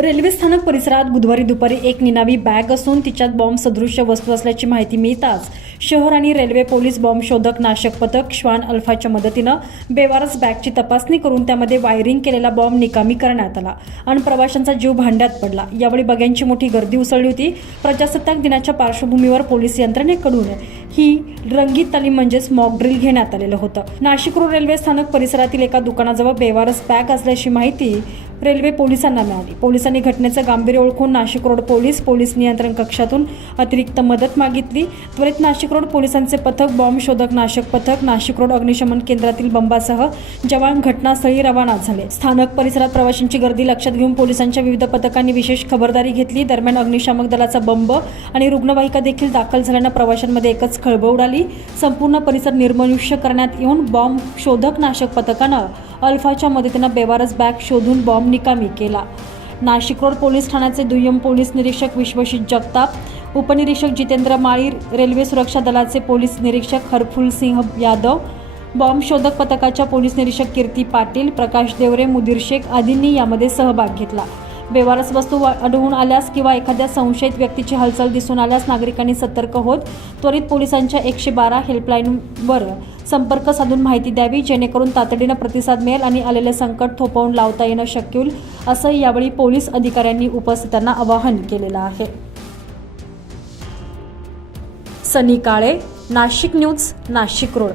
Railway स्थानक परिसरात बुधवारी दुपारी एक निनावी बॅग असून तिच्यात बॉम्ब सदृश्य वस्तू असल्याची माहिती मिळताच शहर आणि रेल्वे पोलीस बॉम्ब शोधक नाशक पथक श्वान अल्फाच्या मदतीनं बेवारस बॅगची तपासणी करून त्यामध्ये वायरिंग केलेला बॉम्ब निकामी करण्यात आला. आणि प्रवाशांचा जीव भांड्यात पडला. यावेळी बग्यांची मोठी गर्दी उसळली होती. प्रजासत्ताक दिनाच्या पार्श्वभूमीवर पोलीस यंत्रणेकडून ही रंगीत तालीम म्हणजेच मॉक ड्रिल घेण्यात आलेलं होतं. नाशिक रोड रेल्वे स्थानक परिसरातील एका दुकानाजवळ बेवारस बॅग असल्याची माहिती रेल्वे पोलिसांना मिळाली. पोलिसांनी घटनेचं गांभीर्य ओळखून नाशिक रोड पोलीस पोलीस नियंत्रण कक्षातून अतिरिक्त मदत मागितली. त्वरित नाशिक रोड पोलिसांचे पथक बॉम्ब शोधक नाशक पथक नाशिक रोड अग्निशमन केंद्रातील बंबासह जवान घटनास्थळी रवाना झाले. स्थानक परिसरात प्रवाशांची गर्दी लक्षात घेऊन पोलिसांच्या विविध पथकांनी विशेष खबरदारी घेतली. दरम्यान अग्निशामक दलाचा बंब आणि रुग्णवाहिका देखील दाखल झाल्यानं प्रवाशांमध्ये एकच खळबळ उडाली संपूर्ण परिसर निर्मनुष्य करण्यात येऊन बॉम्ब शोधक नाशक पथकानं अल्फाच्या मदतीनं बेवारस बॅग शोधून बॉम्ब निकामी केला. नाशिक रोड पोलीस ठाण्याचे दुय्यम पोलीस निरीक्षक विश्वजित जगताप उपनिरीक्षक जितेंद्र माळी रेल्वे सुरक्षा दलाचे पोलीस निरीक्षक हरफुल सिंह यादव बॉम्ब शोधक पथकाच्या पोलीस निरीक्षक कीर्ती पाटील प्रकाश देवरे मुदीर शेख आदींनी यामध्ये सहभाग घेतला. बेवारस वस्तू आढळून आल्यास किंवा एखाद्या संशयित व्यक्तीची हालचाल दिसून आल्यास नागरिकांनी सतर्क होत त्वरित पोलिसांच्या एकशे बारा हेल्पलाईनवर संपर्क साधून माहिती द्यावी जेणेकरून तातडीनं प्रतिसाद मिळेल आणि आलेले संकट थोपवून लावता येणं शक्य होईल असं यावेळी पोलीस अधिकाऱ्यांनी उपस्थितांना आवाहन केलेलं आहे. Sunny Kale Nashik news Nashik road.